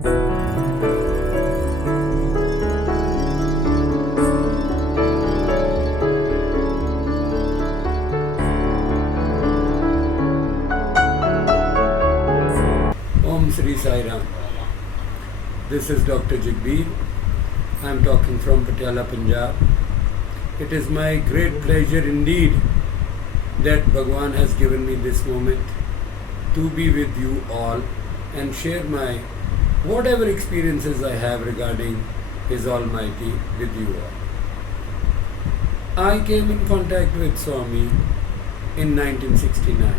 Om Sri Sai Ram. This is Dr. Jagbeer. I am talking from Patiala, Punjab. It is my great pleasure indeed that Bhagwan has given me this moment to be with you all and share my whatever experiences I have regarding His Almighty with you all. I came in contact with Swami in 1969.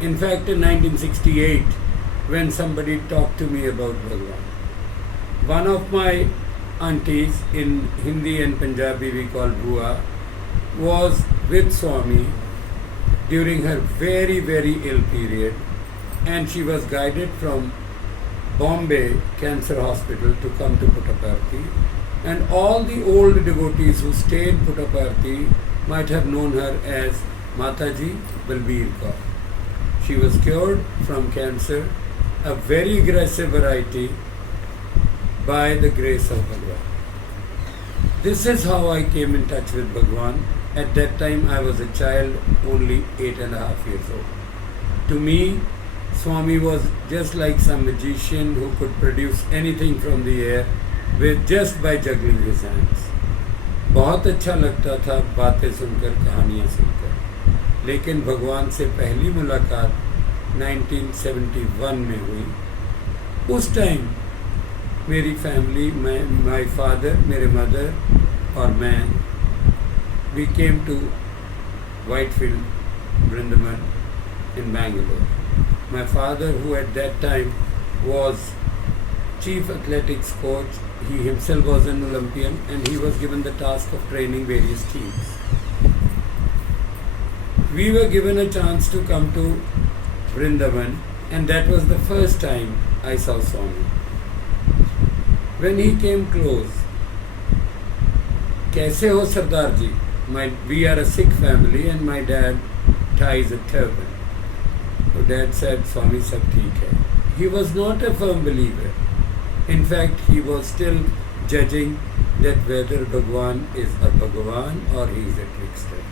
In fact, in 1968, when somebody talked to me about Bhagwan. One of my aunties, in Hindi and Punjabi we call Bua, was with Swami during her very, very ill period, and she was guided from Bombay Cancer Hospital to come to Puttaparthi, and all the old devotees who stayed Puttaparthi might have known her as Mataji Balbir Kaur. She was cured from cancer, a very aggressive variety, by the grace of Bhagwan. This is how I came in touch with Bhagwan. At that time I was a child, only 8.5 years old. To me, Swami was just like some magician who could produce anything from the air with just by juggling his hands. बहुत अच्छा लगता था बातें सुनकर, कहानियाँ सुनकर, लेकिन भगवान से पहली मुलाकात 1971 में हुई. उस टाइम मेरी फैमिली, माय फादर, मेरे मदर और मैं, we came to Whitefield Vrindavan in Bangalore. My father, who at that time was chief athletics coach, he himself was an Olympian, and he was given the task of training various teams. We were given a chance to come to Vrindavan, and that was the first time I saw Swami. When he came close, "Kaise ho Sardar ji?" We are a Sikh family and my dad ties a turban. So dad said, "Swami, sab theek hai." He was not a firm believer. In fact, he was still judging that whether Bhagwan is a Bhagwan or he is a trickster.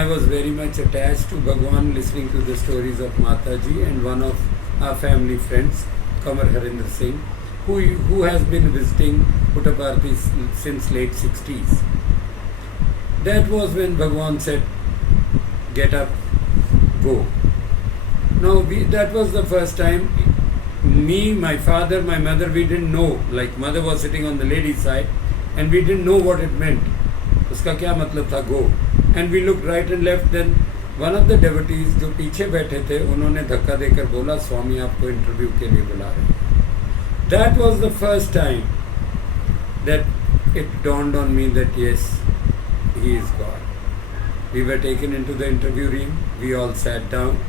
I was very much attached to Bhagwan, listening to the stories of Mataji and one of our family friends, Kamar Harinder Singh, who has been visiting Puttaparthi since late 60s. That was when Bhagwan said, "Get up, go." Now, that was the first time. Me, my father, my mother, we didn't know. Like, mother was sitting on the lady's side and we didn't know what it meant. Uska kya matlab tha, go. And we looked right and left. Then one of the devotees जो पीछे बैठे थे, उन्होंने धक्का देकर बोला, "स्वामी आपको interview के लिए बुला रहे हैं." That was the first time that it dawned on me that yes, He is God. We were taken into the interview room. We all sat down.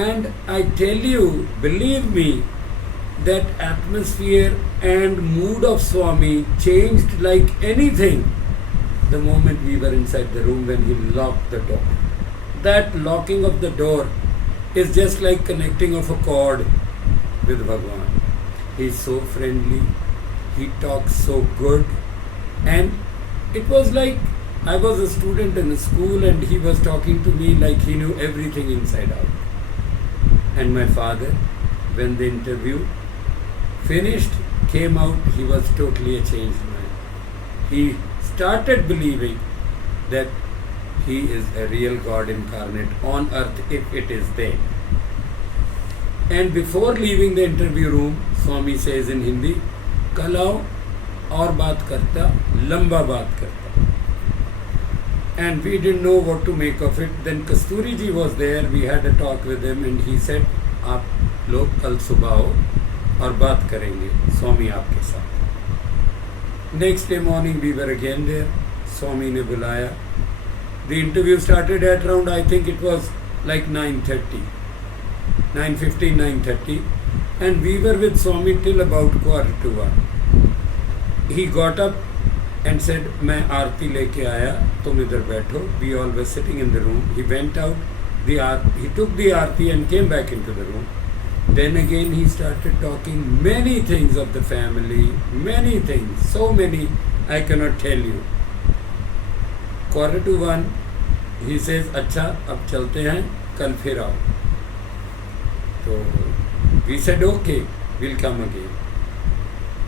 And I tell you, believe me, that atmosphere and mood of Swami changed like anything the moment we were inside the room when he locked the door. That locking of the door is just like connecting of a cord with Bhagwan. He is so friendly, he talks so good, and it was like I was a student in a school and he was talking to me like he knew everything inside out. And my father, when the interview finished, came out, he was totally a changed man. He started believing that he is a real God incarnate on earth if it is there. And before leaving the interview room, Swami says in Hindi, "कल आओ और बात करता, लंबा बात करता." And we didn't know what to make of it. Then Kasturi ji was there. We had a talk with him and he said, "आप लोग कल सुबह आओ और बात करेंगे स्वामी आपके साथ." Next day morning we were again there. Swami ने बुलाया. The interview started at around, I think it was like 9:30, 9:15, 9:30, and we were with Swami till about 1:15. He got up and said, "मैं आरती लेके आया, तुम इधर बैठो." We all were sitting in the room. He went out. He took the aarti and came back into the room. Then again he started talking many things of the family, many things, so many I cannot tell you. 1:45 he says, अच्छा अब चलते हैं, कल फिर आओ. So we said okay, we'll come again.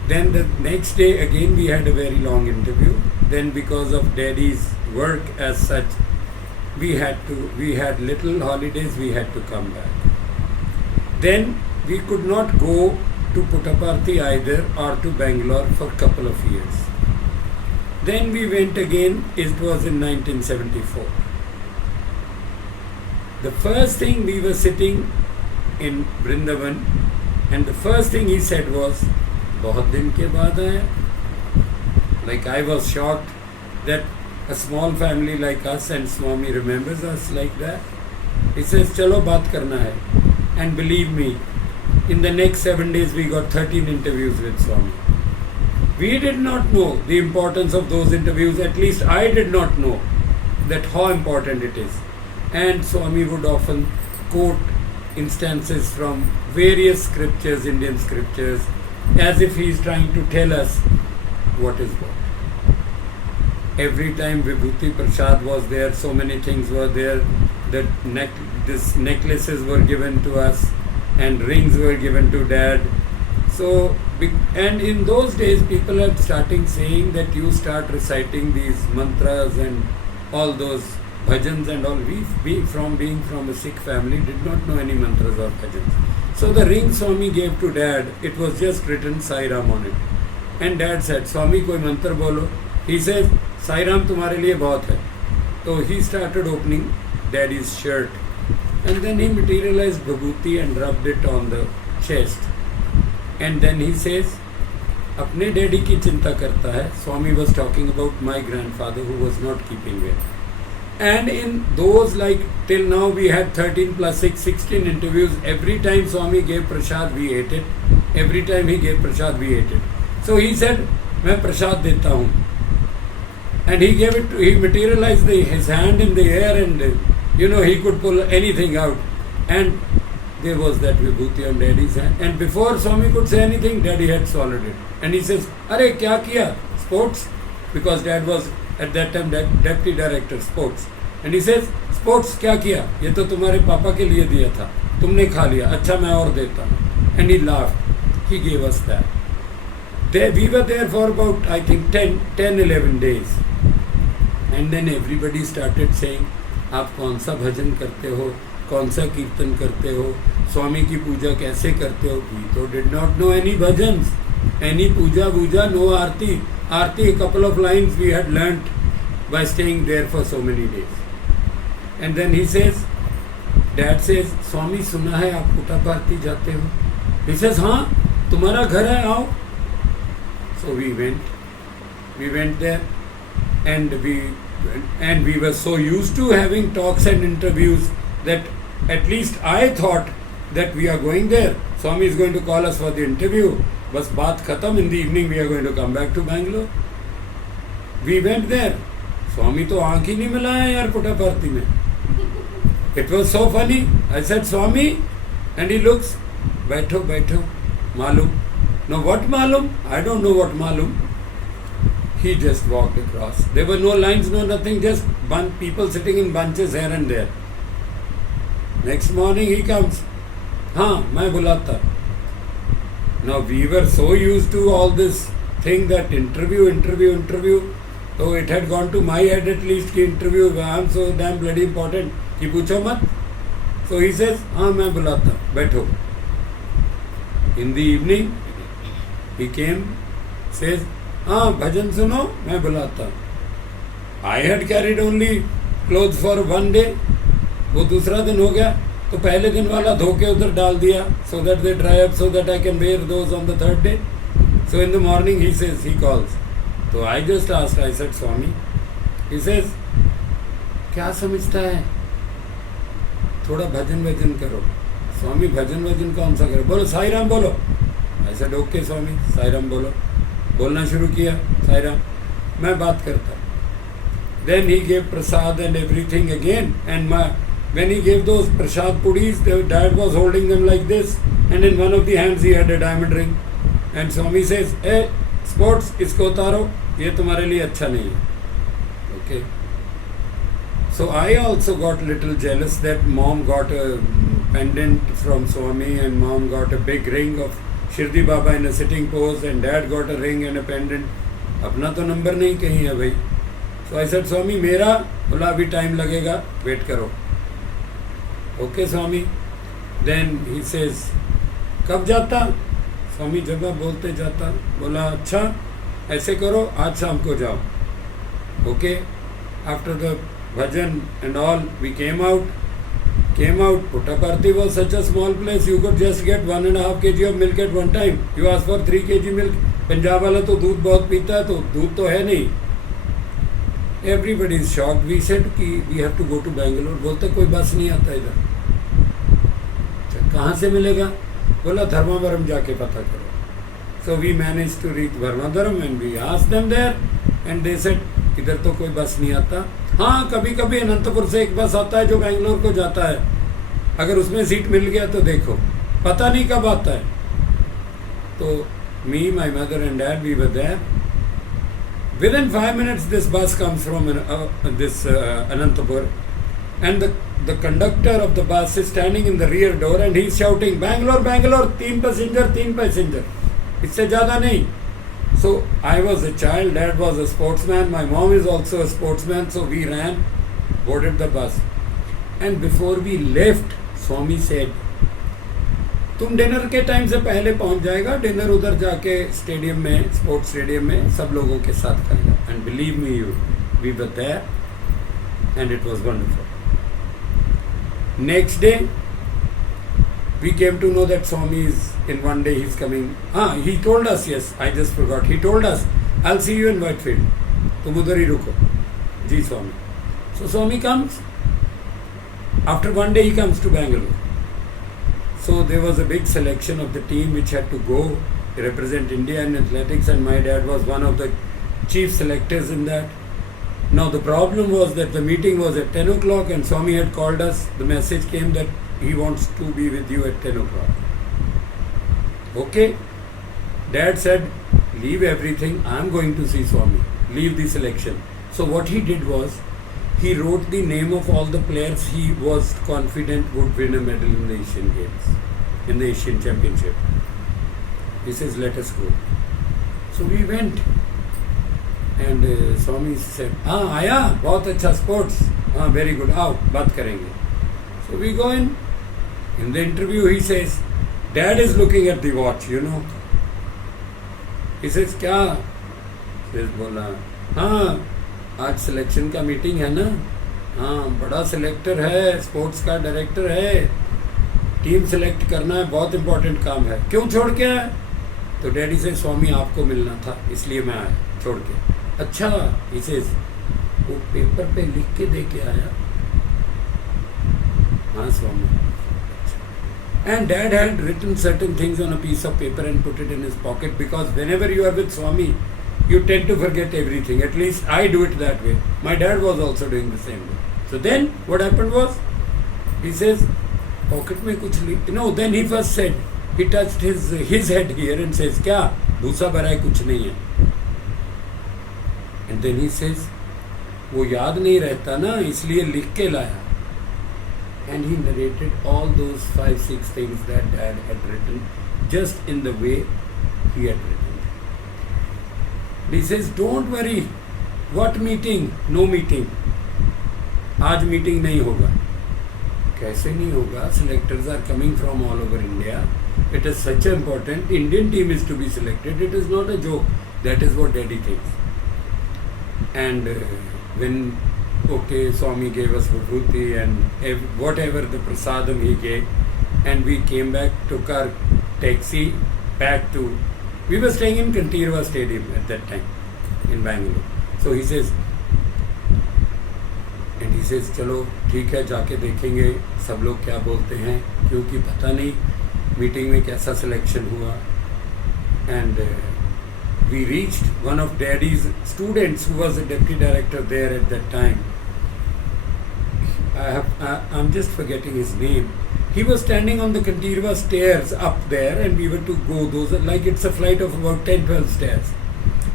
Then the next day again we had a very long interview. Then because of Daddy's work as such, we had little holidays, we had to come back. Then we could not go to Puttaparthi either or to Bangalore for a couple of years. Then we went again, it was in 1974. The first thing, we were sitting in Vrindavan and the first thing he said was, बहुत दिन के बाद आया. Like I was shocked that a small family like us, and Swami remembers us like that. He says, चलो बात करना है. And believe me, in the next 7 days we got 13 interviews with Swami. We did not know the importance of those interviews, at least I did not know that how important it is. And Swami would often quote instances from various scriptures, Indian scriptures, as if he is trying to tell us what is what. Every time Vibhuti Prasad was there, so many things were there. These necklaces were given to us and rings were given to Dad. So, and in those days people are starting saying that you start reciting these mantras and all those bhajans and all. We from being from a Sikh family did not know any mantras or bhajans. So the ring Swami gave to Dad, it was just written Sai Ram on it. And Dad said, Swami koi mantra bolo. He says, Sai Ram tumhare liye bahut hai. So he started opening Daddy's shirt. And then he materialized Vibhuti and rubbed it on the chest. And then he says, apne daddy ki chinta karta hai. Swami was talking about my grandfather who was not keeping well. And in those, like till now we had 13 plus 6, 16 interviews. Every time Swami gave prasad, we ate it. Every time he gave prasad, we ate it. So he said, मैं प्रसाद देता हूँ. And he gave it, he materialized his hand in the air and he could pull anything out. And there was that vibhuti on Daddy's hand. And before Swami could say anything, Daddy had swallowed it. And he says, अरे क्या किया? Sports? Because Dad was at that time deputy director sports. And he says, sports क्या किया? ये तो तुम्हारे पापा के लिए दिया था. तुमने खा लिया. अच्छा मैं और देता हूँ. And he laughed. He gave us that. We were there for about, I think, 10-11 days. And then everybody started saying, आप कौन सा भजन करते हो, कौन सा कीर्तन करते हो, स्वामी की पूजा कैसे करते हो. We तो did not know any bhajans, any puja, no aarti. Aarti, a couple of lines we had learnt by staying there for so many days. And then he says, Dad says, Swami सुना है आप पुट्टापार्थी जाते हो. He says, हाँ तुम्हारा घर है आओ. So we went there, and we were so used to having talks and interviews that at least I thought that we are going there. Swami is going to call us for the interview. बस बात खत्म. In the evening we are going to come back to Bangalore. We went there. Swami तो आँख ही नहीं मिलाया यार पुट्टापार्थी में. It was so funny. I said, Swami, and he looks, बैठो मालूम. No, what malum? I don't know what malum. He just walked across. There were no lines, no nothing, just people sitting in bunches here and there. Next morning he comes. हाँ, मैं बुलाता. Now we were so used to all this thing that interview. So it had gone to my head at least कि interview, I am so damn bloody important कि पूछो मत. So he says, हाँ मैं बुलाता, बैठो. In the evening, he came, says, हाँ भजन सुनो, मैं बुलाता. I had carried only clothes for one day. वो दूसरा दिन हो गया, तो पहले दिन वाला धो के उधर डाल दिया, so that they dry up, so that I can wear those on the third day. So in the morning he says, he calls. So I just asked, I said, Swami. He says, क्या समझता है? थोड़ा भजन करो. स्वामी भजन कौन सा करो? बोलो साई राम बोलो. I said, okay Swami, Sai Ram बोलो. बोलना शुरू किया, साई राम. मैं बात करता. Then he gave prasad and everything again. And when he gave those prasad pudis, the Dad was holding them like this. and in one of the hands he had a diamond ring. And Swami says, "Hey, sports, इसको उतारो, ये तुम्हारे लिए अच्छा नहीं है." Okay. So I also got little jealous that mom got a pendant from Swami and mom got a big ring of Shirdi Baba in a sitting pose and dad got a ring and a pendant. अपना तो number नहीं कहीं है भाई. So I said, Swami मेरा, बोला अभी time लगेगा, वेट करो. Okay Swami. Then he says, कब जाता? स्वामी जवाब बोलते जाता. बोला अच्छा ऐसे करो, आज शाम को जाओ. Okay. After the bhajan and all, we came out. Puttaparthi was such a small place, you could just get 1.5 kg of milk at one time. You ask for 3 kg milk. Punjab वाला तो दूध बहुत पीता है, तो दूध तो है नहीं. Everybody is shocked. We said कि we have to go to Bangalore. बोलते कोई बस नहीं आता इधर. कहाँ से मिलेगा? बोला धर्मावरम जाके पता करो. So we managed to reach Dharmavaram and we asked them there and they said इधर तो कोई बस नहीं आता. हाँ कभी कभी अनंतपुर से एक बस आता है जो बेंगलोर को जाता है. अगर उसमें सीट मिल गया तो देखो, पता नहीं कब आता है. तो me, my mother and dad, we were there. Within 5 minutes this bus comes from this Anantapur and the conductor of the bus is standing in the rear door and he is shouting, Bangalore, Bangalore, 3 passenger. इससे ज़्यादा नहीं. So I was a child, dad was a sportsman, my mom is also a sportsman, so we ran, boarded the bus. And before we left, Swami said, तुम dinner के time से पहले पहुंच जाएगा, dinner उधर जाके स्टेडियम में, sports stadium में सब लोगों के साथ करेगा. And believe me you, we were there and it was wonderful. Next day we came to know that Swami is in one day he's coming. He told us, yes, I just forgot. He told us, I'll see you in Whitefield. तुम उधर ही रुको. जी Swami. So Swami comes. After one day he comes to Bangalore. So there was a big selection of the team which had to go represent India in athletics and my dad was one of the chief selectors in that. Now the problem was that the meeting was at 10 o'clock and Swami had called us. The message came that he wants to be with you at 10 o'clock. Okay. Dad said, leave everything. I am going to see Swami. Leave the selection. So what he did was, he wrote the name of all the players he was confident would win a medal in the Asian Games, in the Asian Championship. He says, let us go. So we went. And Swami said, आया, बहुत अच्छा sports. Very good. आओ, बात करेंगे. So we go in. In the interview he says, Dad is looking at the watch, you know. He says, क्या? Says बोला, आज selection का मीटिंग है ना. बड़ा सिलेक्टर है, स्पोर्ट्स का डायरेक्टर है, टीम सेलेक्ट करना है, बहुत इंपॉर्टेंट काम है. क्यों छोड़ के आया? तो डैडी से स्वामी आपको मिलना था इसलिए मैं आया छोड़ के. अच्छा. He says, वो पेपर पे लिख के दे के आया. हाँ स्वामी. And dad had written certain things on a piece of paper and put it in his pocket because whenever you are with Swami, you tend to forget everything. At least I do it that way. My dad was also doing the same way. So then what happened was, he says, pocket में कुछ लिख. No, then he first said, he touched his head here and says, क्या? भूसा भरा है, कुछ नहीं है. And then he says, वो याद नहीं रहता ना, इसलिए लिख के लाया. And he narrated all those 5-6 things that dad had written just in the way he had written. He says, don't worry. What meeting? No meeting. आज meeting नहीं होगा. कैसे नहीं होगा? Selectors are coming from all over India. It is such important. Indian team is to be selected. It is not a joke. That is what daddy thinks. And when Swami gave us vibhuti and whatever the prasadam he gave, and we came back, took our taxi back to, we were staying in Kantirva Stadium at that time in Bangalore. So he says, चलो ठीक है, जाके देखेंगे सब लोग क्या बोलते हैं, क्योंकि पता नहीं मीटिंग में कैसा सिलेक्शन हुआ. And we reached one of daddy's students who was a deputy director there at that time. I'm just forgetting his name. He was standing on the cantilever stairs up there, and we were to go. Those are like it's a flight of about 10-12 stairs.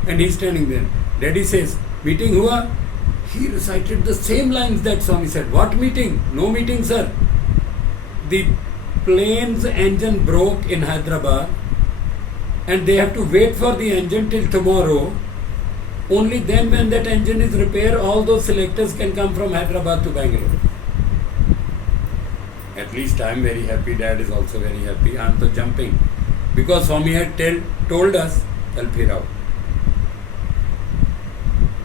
And he's standing there. Daddy says, meeting hua? He recited the same lines that Swami said. What meeting? No meeting, sir. The plane's engine broke in Hyderabad, and they have to wait for the engine till tomorrow. Only then when that engine is repaired, all those selectors can come from Hyderabad to Bangalore. At least I am very happy. Dad is also very happy. I am so jumping. Because Swami had told us, Kal phir aao.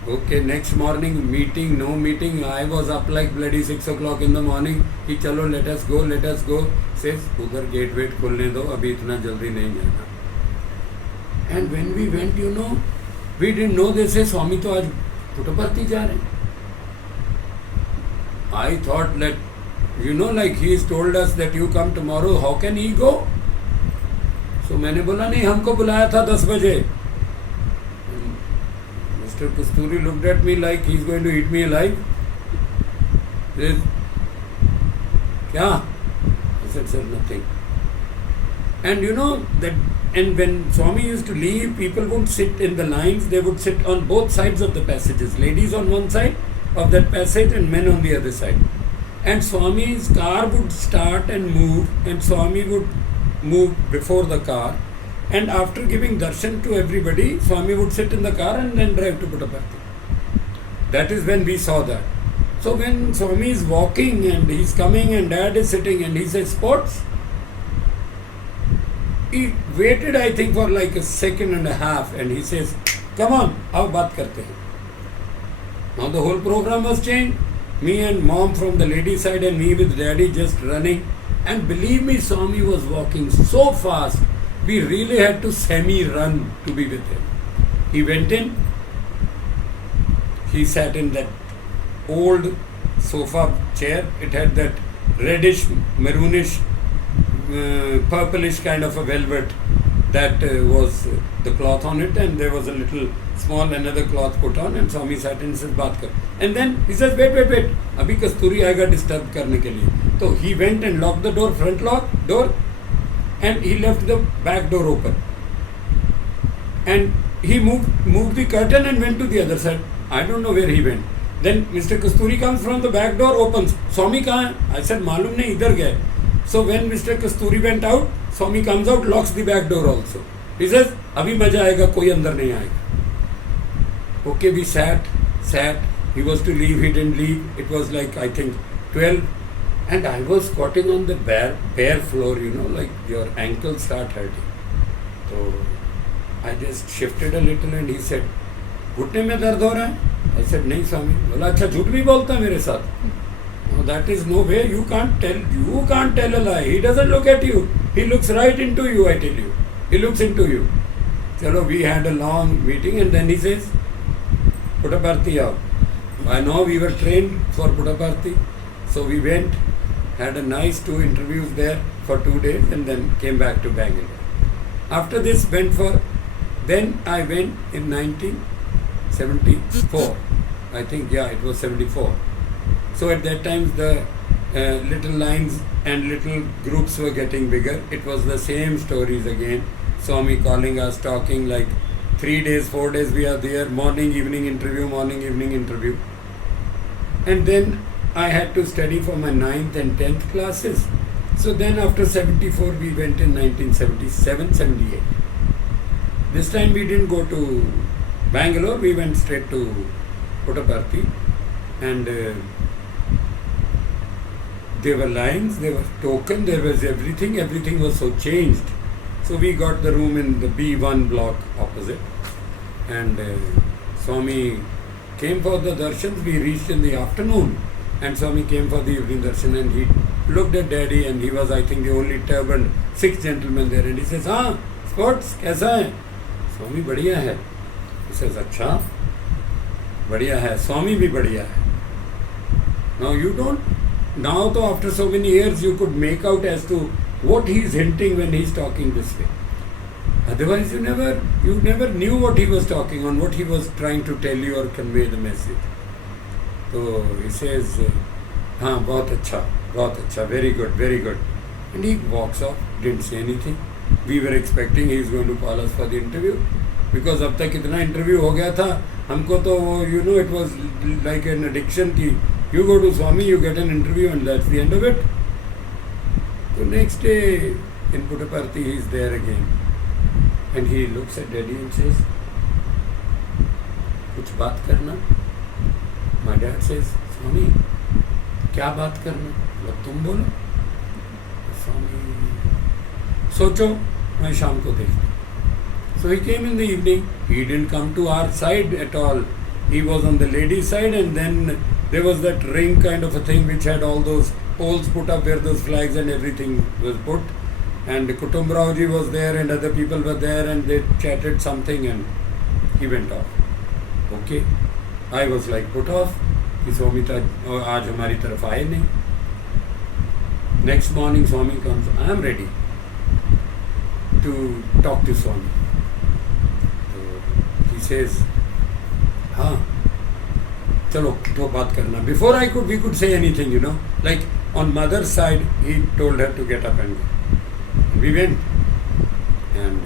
Okay, next morning, meeting, no meeting. I was up like bloody 6 o'clock in the morning. He chalo, let us go, let us go. Says, udhar gate wait khulne do, abhi itna jaldi nahi jana. And when we went, we didn't know. They say, Swami to aaj Puttaparthi ja rahe. I thought that, like he's told us that you come tomorrow, how can he go? So मैंने बोला नहीं, हमको बुलाया था 10 बजे. Mr. Kasturi looked at me like he's going to eat me alive. He said, kya? I said nothing. And that, and when Swami used to leave, people wouldn't sit in the lines, they would sit on both sides of the passages. Ladies on one side of that passage and men on the other side. And Swami's car would start and move, and Swami would move before the car. And after giving darshan to everybody, Swami would sit in the car and then drive to Puttaparthi. That is when we saw that. So when Swami is walking and he's coming and Dad is sitting and he says, sports? He waited, I think, for like a second and a half, and he says, come on, aao baat karte hain. Now the whole program was changed. Me and mom from the lady side and me with daddy just running. And believe me, Swami was walking so fast, we really had to semi-run to be with him. He went in, he sat in that old sofa chair. It had that reddish, maroonish, purplish kind of a velvet that was the cloth on it, and there was a little small another cloth put on, and Swami sat and says, baat kar. And then he says, wait, abhi Kasturi aayega disturb karne ke liye. So he went and locked the door, front lock door, and he left the back door open. And he moved the curtain and went to the other side. I don't know where he went. Then Mr. Kasturi comes from the back door, opens. Swami kahan hai? I said, malum nahi, idhar gaye. So when Mr. Kasturi went out, Swami comes out, locks the back door also. He says, abhi maja aayega, koi andar nahi aayega. Okay, we sat. He was to leave, he didn't leave. It was like, I think, 12. And I was squatting on the bare floor, like your ankles start hurting. So I just shifted a little and he said, घुटने में दर्द हो रहा है? I said, नहीं स्वामी. बोला, अच्छा झूठ भी बोलता है मेरे साथ? No, that is no way. You can't tell a lie. He doesn't look at you. He looks right into you, I tell you. He looks into you. Chalo, we had a long meeting and then he says, Puttaparthi aao. By now we were trained for Puttaparthi. So we went, had a nice 2 interviews there for 2 days and then came back to Bangalore. After this then I went in 1974. I think, it was 74. So at that time the little lines and little groups were getting bigger. It was the same stories again. Swami calling us, talking like 3 days, 4 days we are there, morning, evening interview. And then I had to study for my 9th and 10th classes. So then after 74 we went in 1977, 78. This time we didn't go to Bangalore, we went straight to Puttaparthi. And there were lines, there was token, there was everything was so changed. So we got the room in the B1 block opposite. And Swami came for the darshans. We reached in the afternoon. And Swami came for the evening darshan and he looked at Daddy and he was, I think, the only turbaned 6 gentlemen there. And he says, sports, kaisa hai? Swami, badhiya hai. He says, acha, badhiya hai. Swami bhi badhiya hai. Now after so many years you could make out as to what he is hinting when he is talking this way. Otherwise you never knew what he was talking on, what he was trying to tell you or convey the message. So he says, bahut acha, very good. And he walks off, didn't say anything. We were expecting he is going to call us for the interview. Because अब तक इतना interview हो गया था, हमको तो it was like an addiction कि you go to Swami, you get an interview and that's the end of it. So next day in Puttaparthi he is there again. And he looks at Daddy and says, कुछ बात करना? My dad says, Swami, क्या बात करना? मतलब तुम बोलो. Swami, सोचो, मैं शाम को देखता. So he came in the evening. He didn't come to our side at all. He was on the ladies' side, and then there was that ring kind of a thing which had all those poles put up where those flags and everything was put. And Kutumbrao ji was there and other people were there and they chatted something and he went off. Okay. I was like put off. कि स्वामी तो आज हमारी तरफ आए नहीं. Next morning Swami comes. I am ready to talk to Swami. So he says, हाँ चलो तो बात करना. Before we could say anything, like on mother's side, he told her to get up and go. And we went, and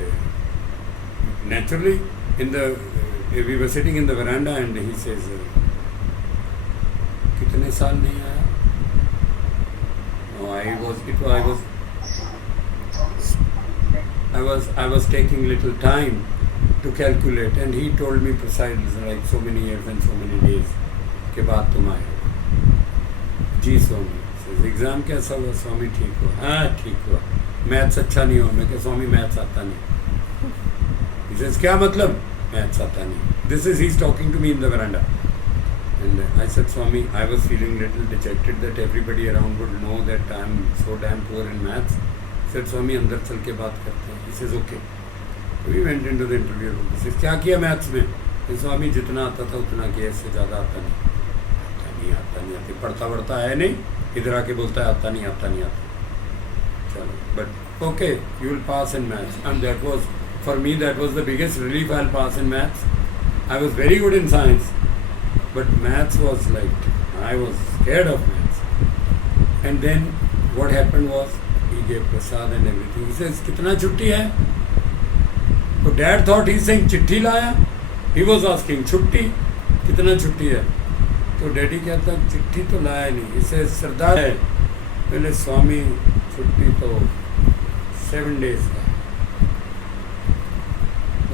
naturally we were sitting in the veranda, and he says, कितने साल नहीं आया? No, I was taking little time to calculate, and he told me precisely like so many years and so many days के बाद तुम आए हो. जी स्वामी. Exam कैसा हुआ? स्वामी ठीक हुआ. हाँ ठीक हुआ. मैथ्स अच्छा नहीं हुआ. मैं क्या स्वामी मैथ्स आता नहीं. He says क्या मतलब? मैथ्स आता नहीं. This is he's talking to me in the veranda. And I said, Swami, I was feeling little dejected that everybody around would know that I am so damn poor in maths. He said, Swami, अंदर चल के बात करते हैं. He says, okay. We went into the interview room. He says, क्या किया maths में? तो स्वामी जितना आता था उतना किया, इससे ज़्यादा आता नहीं. पढ़ता है नहीं. इधर आके बोलता है आता नहीं. चलो, but okay, you will pass in maths. And that was, for me, that was the biggest relief. I'll pass in maths. I was very good in science. But maths was like, I was scared of maths. And then what happened was, he gave prasad and everything. He says, कितना छुट्टी है? So dad thought he's saying चिट्ठी लाया. He was asking, छुट्टी? कितना छुट्टी है? तो डैडी कहता चिट्ठी तो लाया नहीं. He says, सरदार है. पहले स्वामी छुट्टी तो 7 days का.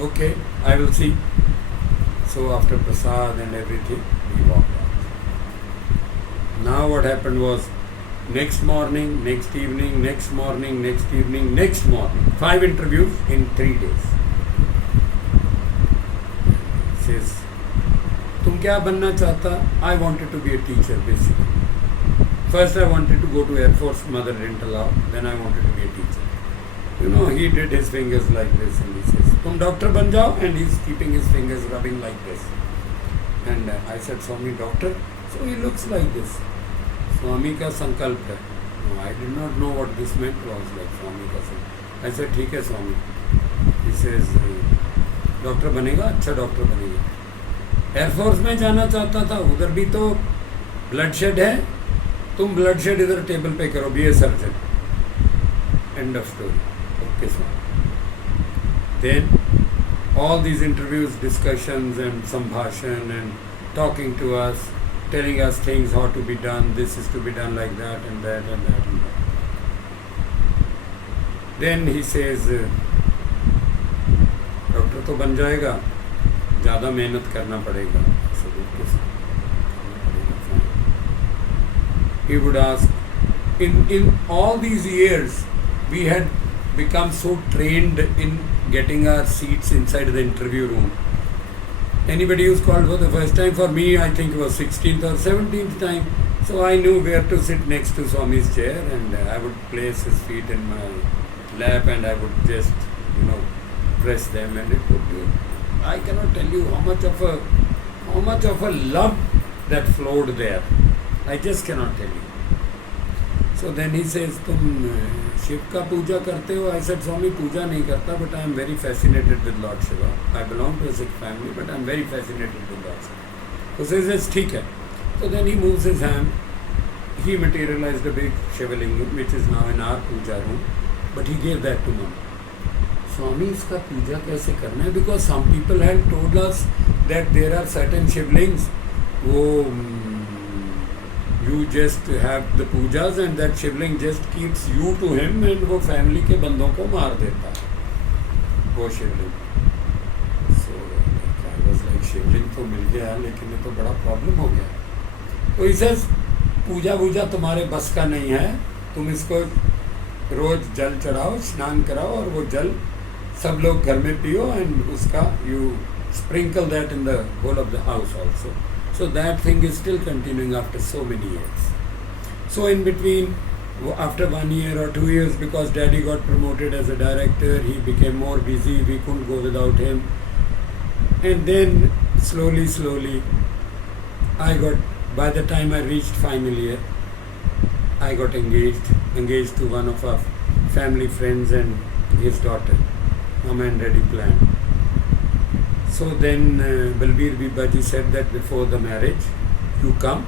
Okay, I will see. So after prasad and everything, we walked out. Now what happened was, next morning, next evening, next morning, next evening, next morning, 5 interviews in 3 days. He says, तुम क्या बनना चाहता? I wanted to be a teacher basically. First I wanted to go to Air Force, mother didn't allow. Then I wanted to be a teacher. He did his fingers like this and he says, तुम doctor बन जाओ, and he's keeping his fingers rubbing like this. And I said, Swami, doctor? So he looks like this. Swami का संकल्प है. No, I did not know what this meant was like Swami का संकल्प. I said, ठीक है Swami. He says, doctor बनेगा? अच्छा doctor बनेगा. एयरफोर्स में जाना चाहता था, उधर भी तो ब्लड शेड है. तुम ब्लड शेड इधर टेबल पे करो, be a surgeon. End of story. Okay, Swami. Then all these interviews, discussions and sambhashan and talking to us, telling us things how to be done, this is to be done like that and that and that and that. Then he says, doctor तो बन जाएगा, ज़्यादा मेहनत करना पड़ेगा. He would ask, in all these years, we had become so trained in getting our seats inside the interview room. Anybody who's called for the first time, for me, I think it was 16th or 17th time. So I knew where to sit next to Swami's chair, and I would place his feet in my lap, and I would just, press them, and it would be. I cannot tell you how much of a love that flowed there. I just cannot tell you. So then he says, तुम शिव का पूजा करते हो? I said, Swami, पूजा नहीं करता, but I am very fascinated with Lord Shiva. I belong to a Sikh family, but I am very fascinated with Lord Shiva. So he says, ठीक है. So then he moves his hand. he materialized a big Shivalingam which is now in our puja room, but he gave that to Mama. Swami, इसका पूजा कैसे करना है? Because some people had told us that there are certain Shivlings वो you just have the pujas and that Shivling just keeps you to him and वो family के बंदों को मार देता है वो Shivling. So I was like Shivling तो मिल गया लेकिन ये तो बड़ा प्रॉब्लम हो गया. तो इसे पूजा वूजा तुम्हारे बस का नहीं है, तुम इसको रोज जल चढ़ाओ, स्नान कराओ और वो जल सब लोग घर में पियो एंड उसका you sprinkle that in the whole of the house also. So that thing is still continuing after so many years. So in between, after 1 year or 2 years, because Daddy got promoted as a director, he became more busy, we couldn't go without him. And then slowly, by the time I reached final year, I got engaged to one of our family friends and his daughter, Mama and Daddy planned. So then Balbir Bibaji said that before the marriage, you come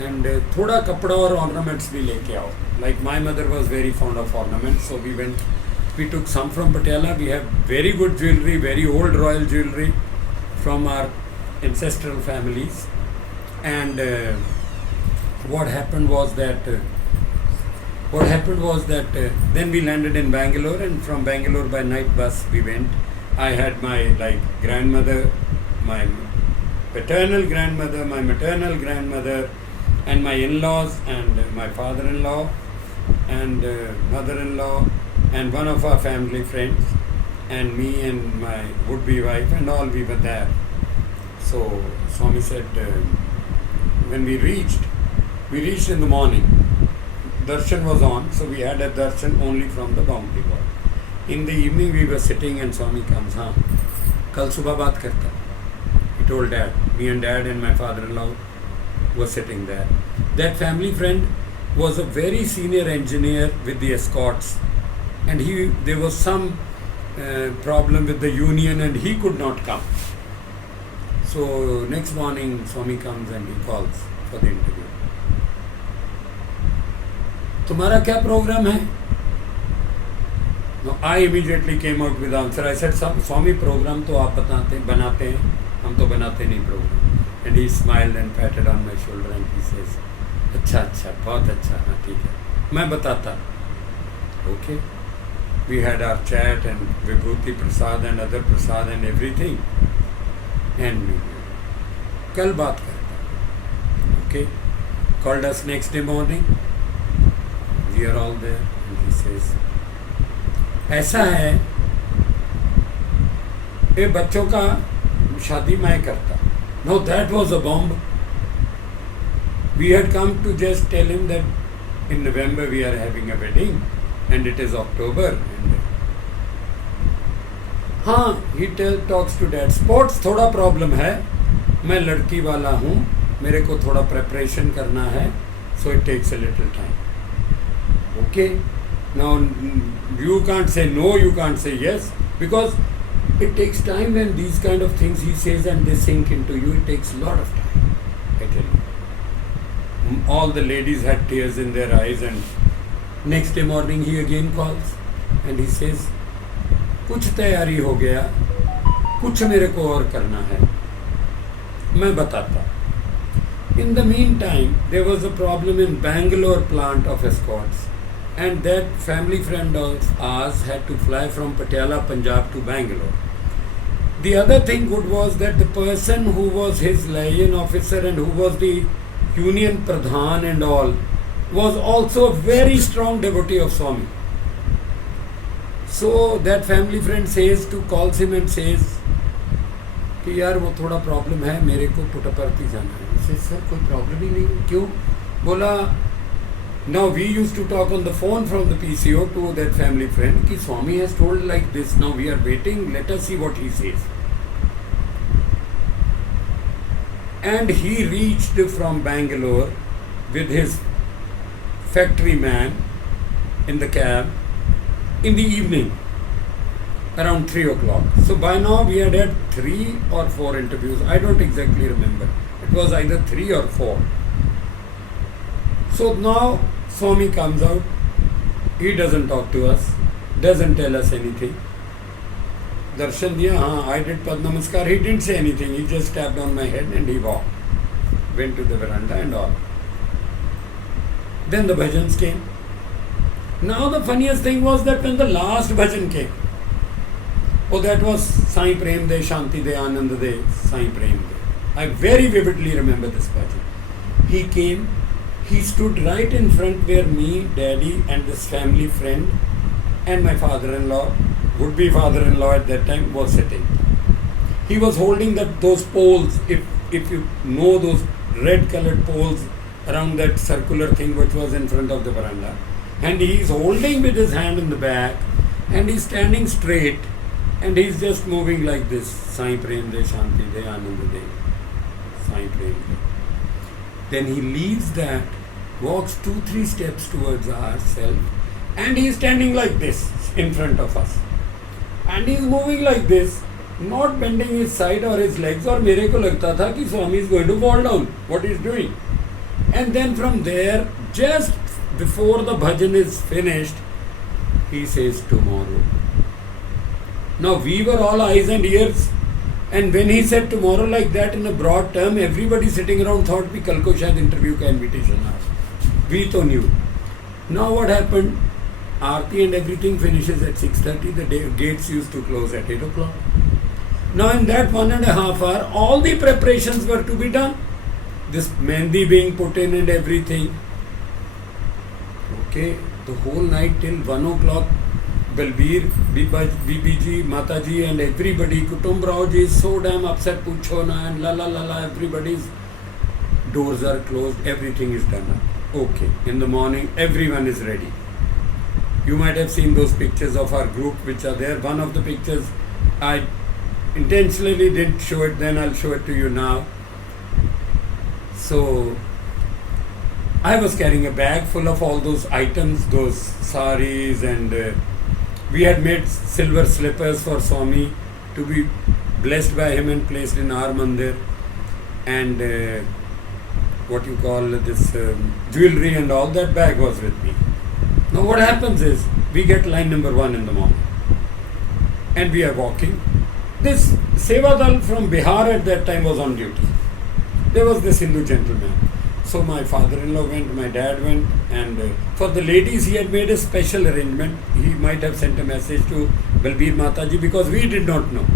and thoda kapda or ornaments bhi leke aao. Like my mother was very fond of ornaments, so we took some from Patiala. We have very good jewelry, very old royal jewelry from our ancestral families. And what happened was that then we landed in Bangalore, and from Bangalore by night bus we went. I had my grandmother, my paternal grandmother, my maternal grandmother, and my in-laws, and my father-in-law, and mother-in-law, and one of our family friends, and me and my would-be wife, and all we were there. So Swami said, when we reached in the morning. Darshan was on, so we had a darshan only from the boundary wall. In the evening we were sitting and Swami comes, kal subah baat karta. He told Dad, me and Dad and my father-in-law were sitting there. That family friend was a very senior engineer with the escorts, and there was some problem with the union and he could not come. So next morning Swami comes and he calls for the interview. तुम्हारा क्या programme है? No, I immediately came out with answer. I said, Swami, program तो आप बनाते हैं, हम तो बनाते नहीं program. And he smiled and patted on my shoulder and he says, अच्छा, बहुत अच्छा, हाँ ठीक है, मैं बताता. Okay. We had our chat and Vibhuti Prasad and other Prasad and everything. And कल बात करता. Okay. Called us next day morning. We are all there and he says, ऐसा है, ये बच्चों का शादी मैं करता. No, that was a bomb. We had come to just tell him that in November we are having a wedding and it is October. And he talks to Dad. Sports थोड़ा problem है, मैं लड़की वाला हूँ, मेरे को थोड़ा preparation करना है, so it takes a little time. Okay, now you can't say no, you can't say yes, because it takes time when these kind of things he says and they sink into you. It takes a lot of time, I tell you. All the ladies had tears in their eyes, and next day morning he again calls and he says, कुछ तैयारी हो गया, कुछ मेरे को और करना है, मैं बताता. In the meantime, there was a problem in Bangalore plant of escorts. And that family friend of ours had to fly from Patiala, Punjab to Bangalore. The other thing good was that the person who was his liaison officer and who was the union pradhan and all was also a very strong devotee of Swami. So that family friend calls him and says कि यार वो थोड़ा problem है, मेरे को पुट्टपर्ती जाना है. Sir कोई प्रॉब्लम ही नहीं, क्यों? बोला, now we used to talk on the phone from the PCO to that family friend कि Swami has told like this, now we are waiting, let us see what he says. And he reached from Bangalore with his factory man in the cab in the evening around 3 o'clock. So by now we had 3 or 4 interviews. I don't exactly remember. It was either 3 or 4. So now Swami comes out. He doesn't talk to us, doesn't tell us anything. Darshan diya, I did Pad Namaskar. He didn't say anything. He just tapped on my head and he walked. Went to the veranda and all. Then the bhajans came. Now the funniest thing was that when the last bhajan came, that was Sai Prem De, Shanti De, Anand De, Sai Prem De. I very vividly remember this bhajan. He came, he stood right in front where me, daddy and this family friend and my father-in-law, would-be father-in-law at that time, was sitting. He was holding those poles, if you know those red colored poles around that circular thing which was in front of the veranda. And he is holding with his hand in the back and he's standing straight and he's just moving like this. Sai Prem De, Shanti De, Anand De, Sai Prem De. Then he leaves that, walks 2-3 steps towards ourselves and he's standing like this in front of us. And he's moving like this, not bending his side or his legs, or मेरे को लगता था कि Swami is going to fall down. What he's doing? And then from there, just before the bhajan is finished, he says tomorrow. Now we were all eyes and ears, and when he said tomorrow like that in a broad term, everybody sitting around thought कि कल को शायद interview का invitation आए. We तो knew. Now what happened? Aarti and everything finishes at 6:30. The gates used to close at 8 o'clock. Now in that 1.5 hour, all the preparations were to be done. This mehndi being put in and everything. Okay, the whole night till 1 o'clock, Balbir, BBG, Mataji and everybody, Kutumb Rao ji is so damn upset, pucho na, and la, everybody's doors are closed, everything is done. Okay, in the morning, everyone is ready. You might have seen those pictures of our group which are there. One of the pictures, I intentionally didn't show it then, I'll show it to you now. So, I was carrying a bag full of all those items, those saris, and we had made silver slippers for Swami to be blessed by him and placed in our mandir. And what you call this jewelry and all that bag was with me. Now what happens is, we get line number 1 in the morning and we are walking. This Sevadal from Bihar at that time was on duty. There was this Hindu gentleman. So my father-in-law went, my dad went, and for the ladies he had made a special arrangement. He might have sent a message to Balbir Mataji because we did not know.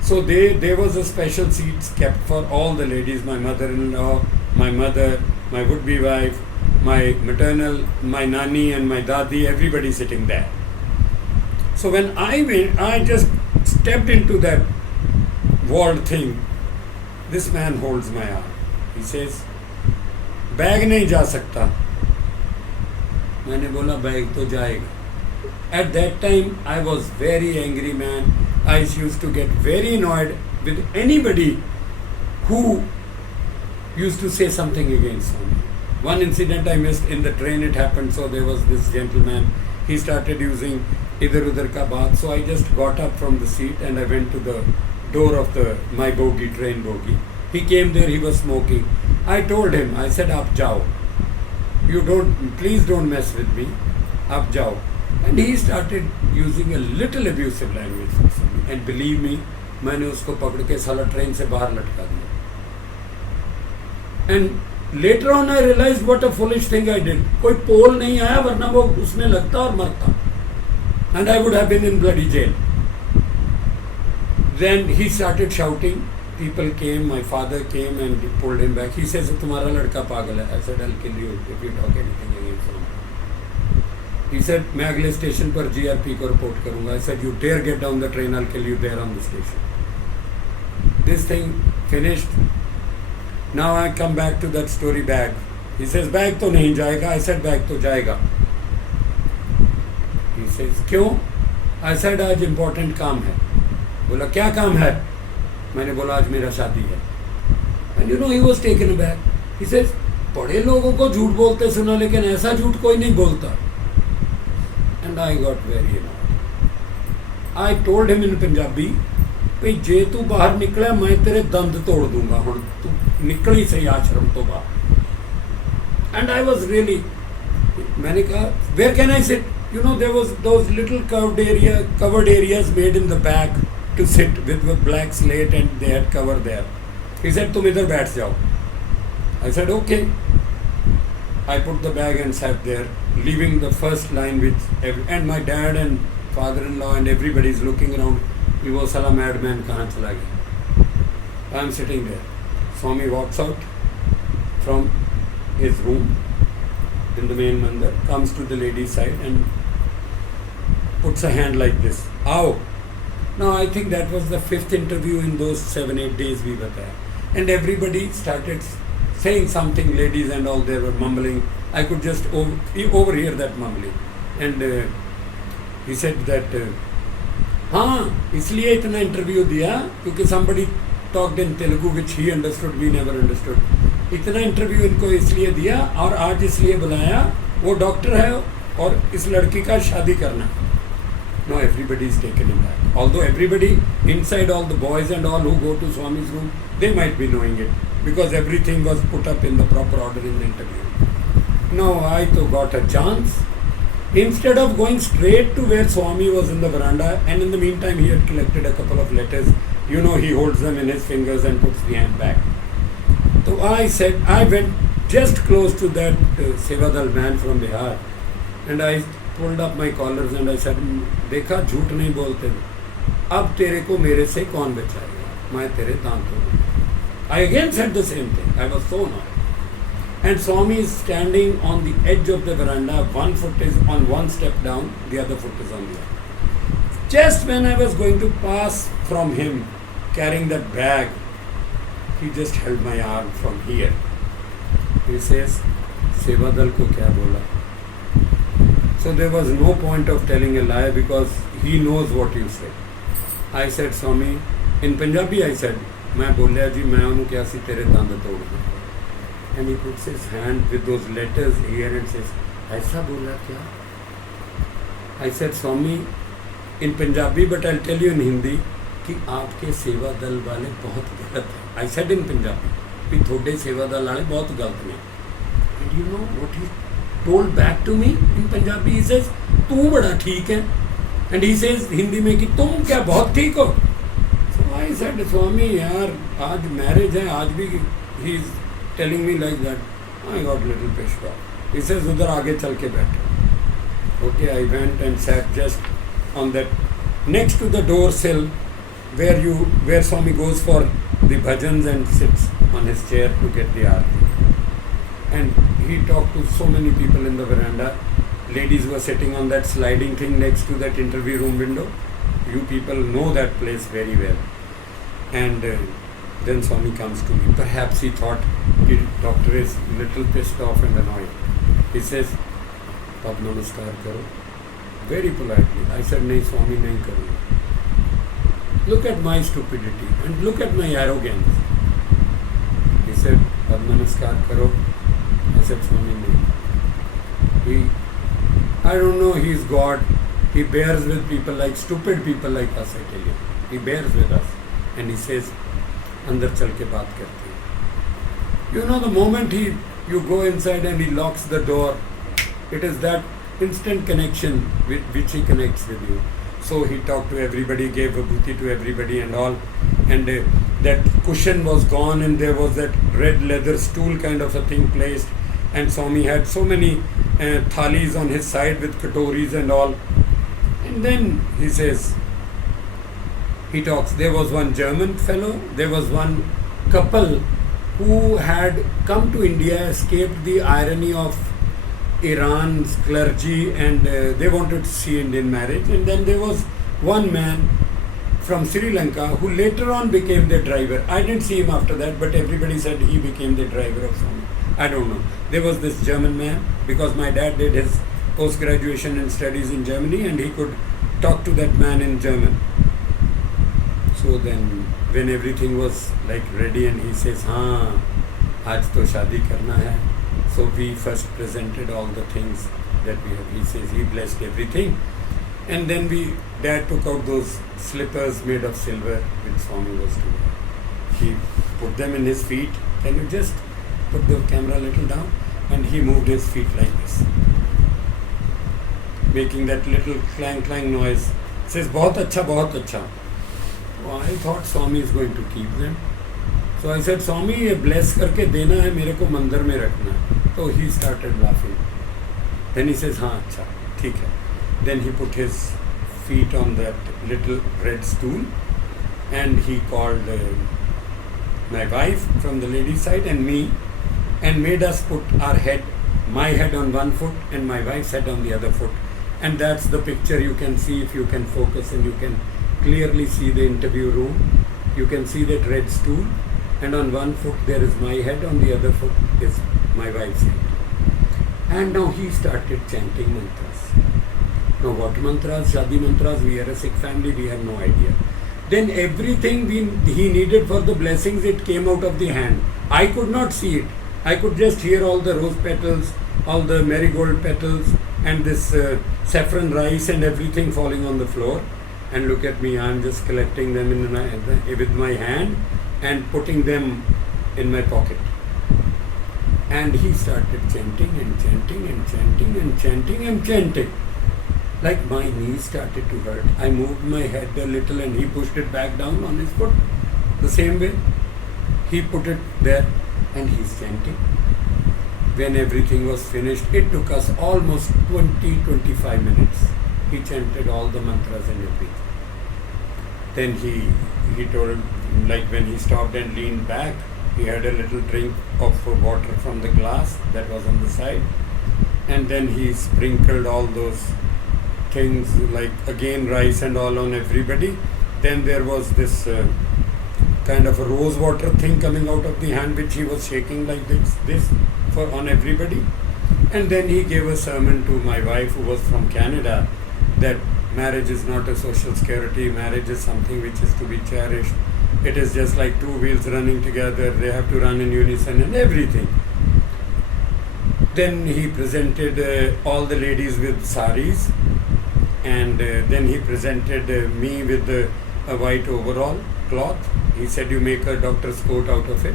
So there was a special seats kept for all the ladies, my mother-in-law, my mother, my would-be wife, my maternal, my nani and my dadi, everybody sitting there. So when I went, I just stepped into that walled thing. This man holds my arm. He says, bag नहीं जा सकता. मैंने बोला bag तो जाएगा. At that time I was very angry man. I used to get very annoyed with anybody who used to say something against me. One incident I missed in the train, it happened. So there was this gentleman, he started using idhar udhar ka baat. So I just got up from the seat and I went to the door of my bogie, train bogie. He came there, he was smoking. I told him, I said, "Aap jao. Please don't mess with me. Aap jao." And he started using a little abusive language. And believe me, मैंने उसको पकड़ के साला train से बाहर लटका दिया. And later on I realized what a foolish thing I did. कोई पोल नहीं आया वरना वो उसमें लगता और मरता. And I would have been in bloody jail. Then he started shouting. People came, my father came and he pulled him back. He says, तुम्हारा लड़का पागल है. I said, I'll kill you if you talk anything against him. He said, मैं अगले station पर GRP को report करूंगा. I said, you dare get down the train, I'll kill you there on the station. This thing finished. Now I come back to that story bag. He says, bag तो नहीं जाएगा. I said, bag तो जाएगा. He says, क्यों? I said, आज important काम है. बोला क्या काम है? मैंने बोला आज मेरा शादी है. And you know he was taken aback. He says, बड़े लोगों को झूठ बोलते सुना लेकिन ऐसा झूठ कोई नहीं बोलता. And I got very annoyed. I told him in Punjabi, भाई जे तू बाहर निकला मैं तेरे दंद तोड़ दूंगा. हुण तू निकल ही सही आश्रम तो बाहर. And I was really, मैंने कहा, where can I sit? You know, there was those little covered areas made in the back to sit with black slate, and they had cover there. He said, तुम इधर बैठ जाओ. I said, okay. I put the bag and sat there, leaving the first line and my dad and father-in-law and everybody is looking around. He was a madman, kahan chala gaya? I am sitting there. Swami walks out from his room in the main mandir, comes to the lady's side and puts a hand like this. Aao. Now I think that was the 5th interview in those 7-8 days we were there. And everybody started saying something, ladies and all, they were mumbling. I could just overhear that mumbling. And he said that, हाँ, इसलिए इतना interview दिया क्योंकि somebody talked in Telugu which he understood, we never understood. इतना interview इनको इसलिए दिया और आज इसलिए बुलाया, वो डॉक्टर है और इस लड़की का शादी करना. Now everybody is taken aback. Although everybody inside, all the boys and all who go to Swami's room, they might be knowing it because everything was put up in the proper order in the interview. Now I too got a chance. Instead of going straight to where Swami was in the veranda, and in the meantime he had collected a couple of letters. You know, he holds them in his fingers and puts the hand back. So I went just close to that Sevadal man from Bihar, and I pulled up my collars and I said, देखा झूठ नहीं बोलते, अब तेरे को मेरे से कौन बचाएगा, मैं तेरे दांत तोड़ूंगा. I again said the same thing. I was so annoyed. And Swami is standing on the edge of the veranda. One foot is on one step down, the other foot is on the other. Just when I was going to pass from him, carrying that bag, he just held my arm from here. He says, Sevadal को क्या बोला? So there was no point of telling a lie because he knows what you said. I said, Swami, in Punjabi I said, मैं बोलिया जी मैं उन्हें क्या सी तेरे दांत तोड़ दूँ. And he puts his hand with those letters here and says, ऐसा बोला क्या? I said, Swami, in Punjabi, but I'll tell you in Hindi कि आपके सेवा दल वाले बहुत गलत हैं. I said in Punjabi कि थोड़े सेवा दल वाले बहुत गलत हैं. And you know what he told back to me in Punjabi? He says, तू बड़ा ठीक है. And he says हिंदी में कि तुम क्या बहुत ठीक हो. So I said, Swami, यार आज marriage है, आज भी he is telling me like that. I got a little pissed off. He says, उधर आगे चल के बैठो. Okay, I went and sat just on that, next to the door sill where Swami goes for the bhajans and sits on his chair to get the aarti. And he talked to so many people in the veranda. Ladies were sitting on that sliding thing next to that interview room window. You people know that place very well. And then Swami comes to me. Perhaps he thought the doctor is little pissed off and annoyed. He says, अब नमस्कार करो. Very politely. I said, नहीं Swami, नहीं करूँगा. Look at my stupidity and look at my arrogance. He said, अब नमस्कार करो. I said, Swami, नहीं. I don't know, he is God. He bears with people like stupid people like us, I tell you. He bears with us. And he says, अंदर चल के बात करते हैं. You know, the moment you go inside and he locks the door, it is that instant connection with which he connects with you. So he talked to everybody, gave vibhuti to everybody and all. And that cushion was gone and there was that red leather stool kind of a thing placed. And Swami had so many thalis on his side with katoris and all. And then he says, he talks, there was one German fellow, there was one couple who had come to India, escaped the irony of Iran's clergy, and they wanted to see Indian marriage. And then there was one man from Sri Lanka who later on became the driver. I didn't see him after that, but everybody said he became the driver of Swami. I don't know. There was this German man, because my dad did his post-graduation and studies in Germany, and he could talk to that man in German. So then when everything was like ready and he says, हाँ, आज तो शादी करना है. So we first presented all the things that we have. He says he blessed everything. And then Dad took out those slippers made of silver which Swami was to wear. He put them in his feet. Can you just put the camera a little down? and he moved his feet like this, making that little clang clang noise. Says, बहुत अच्छा, बहुत अच्छा. So I thought Swami is going to keep them. So I said, Swami, ये bless करके देना है, मेरे को मंदिर में रखना है. So he started laughing. Then he says, हाँ अच्छा, ठीक है. Then he put his feet on that little red stool, and he called my wife from the ladies' side and me, and made us put our head, my head on one foot and my wife's head on the other foot. And that's the picture you can see if you can focus, and you can clearly see the interview room. You can see that red stool, and on one foot there is my head, on the other foot is my wife's head. And now he started chanting mantras. Now what mantras? Shadi mantras. We are a Sikh family, we have no idea. Then everything he needed for the blessings, it came out of the hand. I could not see it. I could just hear all the rose petals, all the marigold petals, and this saffron rice and everything falling on the floor. And look at me, I'm just collecting them with my hand and putting them in my pocket. And he started chanting and chanting and chanting and chanting and chanting. Like my knees started to hurt. I moved my head a little and he pushed it back down on his foot. The same way. He put it there and he's chanting. When everything was finished, it took us almost 20-25 minutes. He chanted all the mantras and everything. Then he told, like when he stopped and leaned back, he had a little drink of water from the glass that was on the side. And then he sprinkled all those things, like again rice and all, on everybody. Then there was this kind of a rose water thing coming out of the hand, which he was shaking like this for on everybody. And then he gave a sermon to my wife, who was from Canada, that marriage is not a social security, marriage is something which is to be cherished. It is just like two wheels running together, they have to run in unison and everything. Then he presented all the ladies with saris, and then he presented me with a white overall cloth. He said, you make a doctor's coat out of it.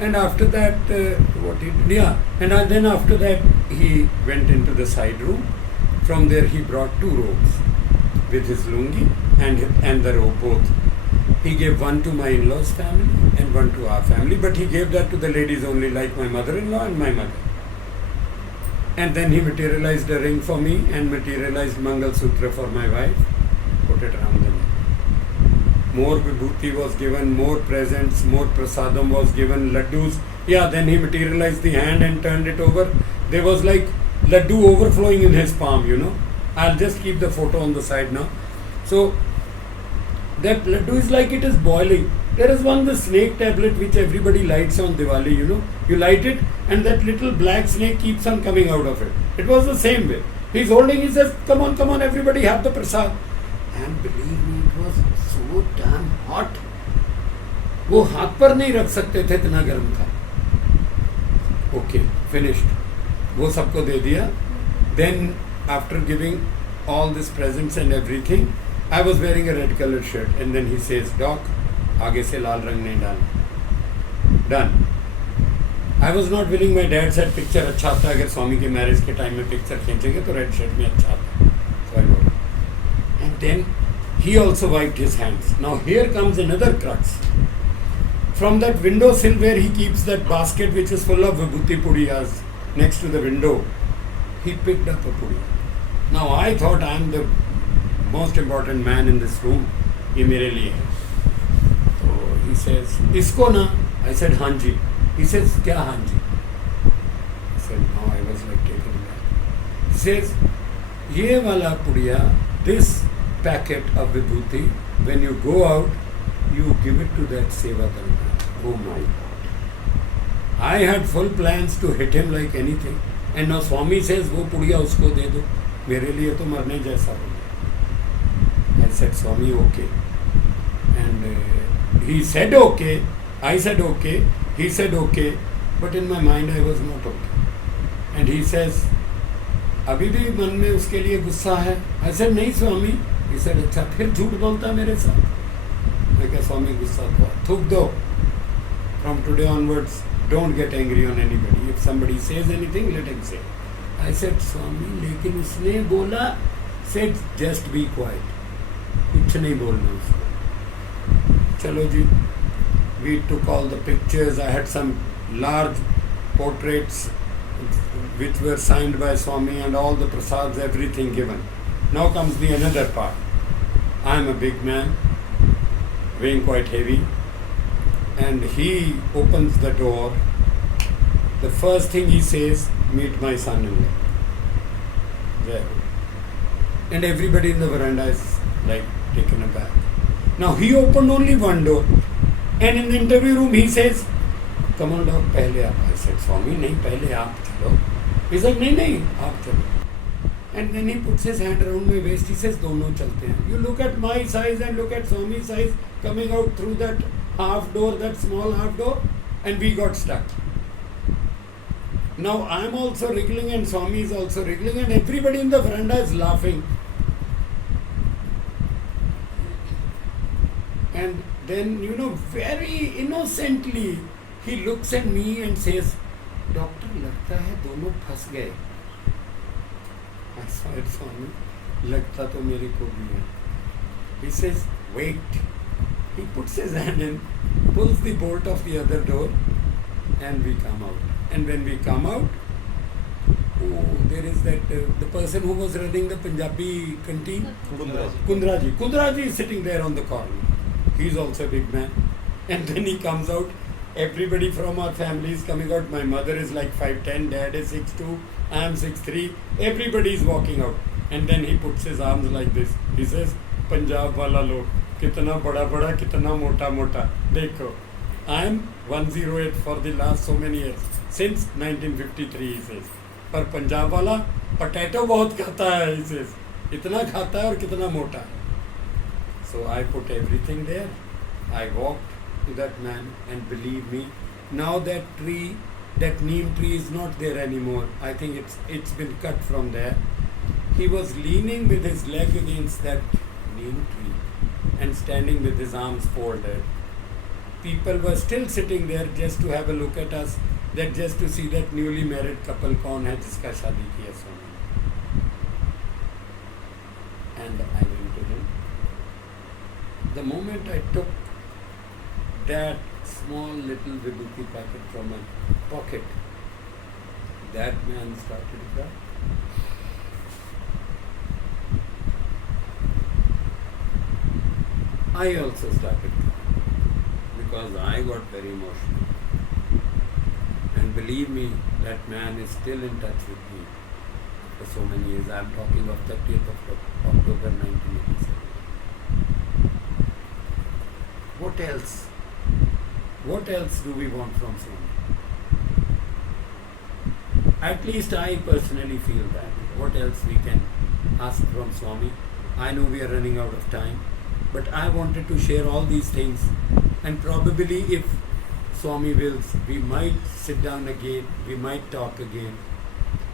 And after that, then after that he went into the side room. From there he brought two robes with his lungi and the robe both. He gave one to my in-laws family and one to our family, but he gave that to the ladies only, like my mother-in-law and my mother. And then he materialized a ring for me and materialized Mangal Sutra for my wife, put it around the neck. More vibhuti was given, more presents, more prasadam was given, laddus. Yeah, then he materialized the hand and turned it over. There was like laddu overflowing in his palm, you know. I'll just keep the photo on the side now. So that laddu is like it is boiling. There is the snake tablet which everybody lights on Diwali, you know. You light it and that little black snake keeps on coming out of it. It was the same way. He's holding, he says, come on, everybody have the prasad. And believe me, it was so damn hot. वो हाथ पर नहीं रख सकते थे, इतना गर्म था. Okay, finished. वो सबको दे दिया. Then after giving all these presents and everything, I was wearing a red colored shirt, and then he says, Doc, आगे से लाल रंग नहीं डालना. Done. I was not willing. My dad said picture अच्छा आता है, अगर स्वामी के मैरिज के टाइम में पिक्चर खींचेंगे तो रेड शर्ट में अच्छा आता है. So I wore it. And then he also wiped his hands. Now here comes another crux. From that window sill where he keeps that basket which is full of vibhuti pudiyas next to the window, he picked up a pudiya. Now I thought I am the most important man in this room. ये मेरे लिए है. So he says, इसको ना? I said, हाँ जी. He says, क्या हाँ जी? I said, no, I was like taken aback. He says, ये वाला पुड़िया, this packet of vibhuti, when you go out, you give it to that seva danda. Oh my God. I had full plans to hit him like anything. And now Swami says, वो पुड़िया उसको दे दो. मेरे लिए तो मरने जैसा हो गया. I said, Swami, okay. And he said okay. I said okay. He said okay. But in my mind I was not okay. And he says, अभी भी मन में उसके लिए गुस्सा है. I said, नहीं स्वामी. He said, अच्छा फिर झूठ बोलता मेरे साथ. मैं कहा, स्वामी गुस्सा तो थूक दो. From today onwards Don't get angry on anybody. If somebody says anything, let him say. I said, Swami, लेकिन उसने बोला, said just be quiet. कुछ नहीं बोलना उसको. चलो जी. We took all the pictures. I had some large portraits which were signed by Swami and all the prasads, everything given. Now comes the another part. I am a big man, weighing quite heavy, and he opens the door. The first thing he says, meet my son-in-law. There. And everybody in the veranda is like taken aback. Now he opened only one door, and in the interview room he says, come on dog, pehle aap. I said, Swami, nahi, pehle aap chalo. He said, nahi, aap chalo. And then he puts his hand around my waist, he says, dono chalte hain. You look at my size and look at Swami's size coming out through that half door, that small half door, and we got stuck. Now I am also wriggling and Swami is also wriggling and everybody in the veranda is laughing. And then, very innocently, he looks at me and says, Doctor, लगता है दोनों फंस गए. I said, Swami, लगता तो मेरे को भी है. He says, wait. He puts his hand in, pulls the bolt of the other door, and we come out. And when we come out, there is that the person who was running the Punjabi canteen, Kundraji. Kundraji is sitting there on the corner. He is also a big man. And then he comes out. Everybody from our family is coming out. My mother is like 5'10", dad is 6'2", I am 6'3". Everybody is walking out. And then he puts his arms like this. He says, Punjab wala log, kitna bada bada, kitna mota mota. Dekho. I am 108 for the last so many years. Since 1953, he says. पर पंजाब वाला potato बहुत खाता है, he says. इतना खाता है और कितना मोटा है. So I put everything there. I walked to that man, and believe me, now that tree, that neem tree is not there anymore. I think it's been cut from there. He was leaning with his leg against that neem tree and standing with his arms folded. People were still sitting there just to have a look at us, that just to see that newly married couple कौन है जिसका शादी किया सोना. And I went to him. The moment I took that small little vibhuti packet from my pocket, that man started to cry. I also started crying because I got very emotional. And believe me, that man is still in touch with me for so many years. I am talking of 30th of October 1987. What else? What else do we want from Swami? At least I personally feel that. What else we can ask from Swami? I know we are running out of time, but I wanted to share all these things, and probably if Swami wills, we might sit down again, we might talk again.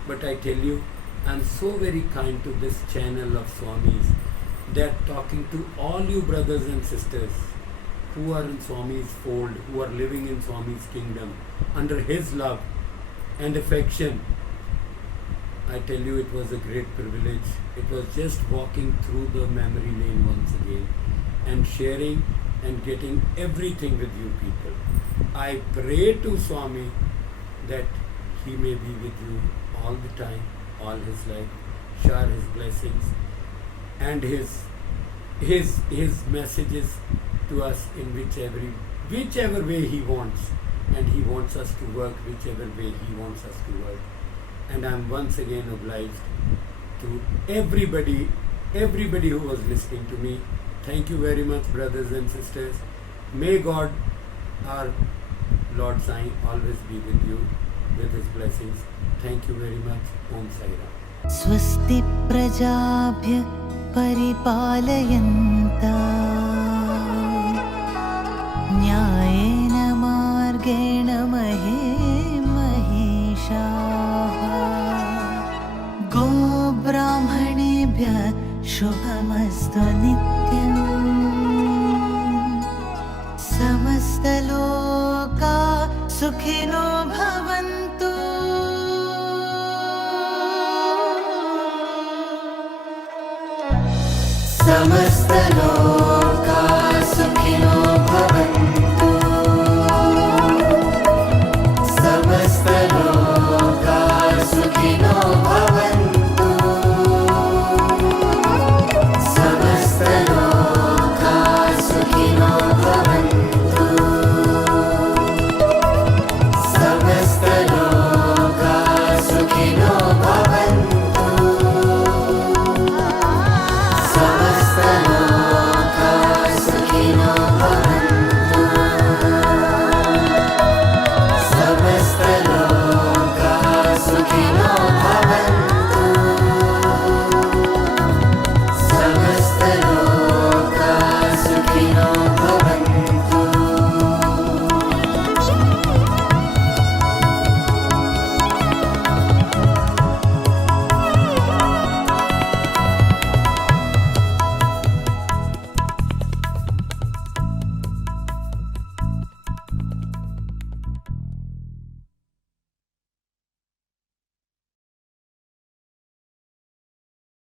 But I tell you, I am so very kind to this channel of Swamis, that talking to all you brothers and sisters who are in Swami's fold, who are living in Swami's kingdom, under his love and affection, I tell you, it was a great privilege. It was just walking through the memory lane once again and sharing and getting everything with you people. I pray to Swami that he may be with you all the time, all his life, share his blessings and his messages to us in whichever way he wants, and he wants us to work whichever way he wants us to work. And I am once again obliged to everybody who was listening to me. Thank you very much, brothers and sisters. May God, our Lord Sai, always be with you with his blessings. Thank you very much. Om Sai Ram. स्वस्ति प्रजाभ्य परिपालयन्ता न्यायेन मार्गेण महे महिषाः गोब्राह्मणेभ्यः शुभमस्तु नित्यम् समस्तलोका सुखिनो सुखिनो भवन्तु समस्तलोकाः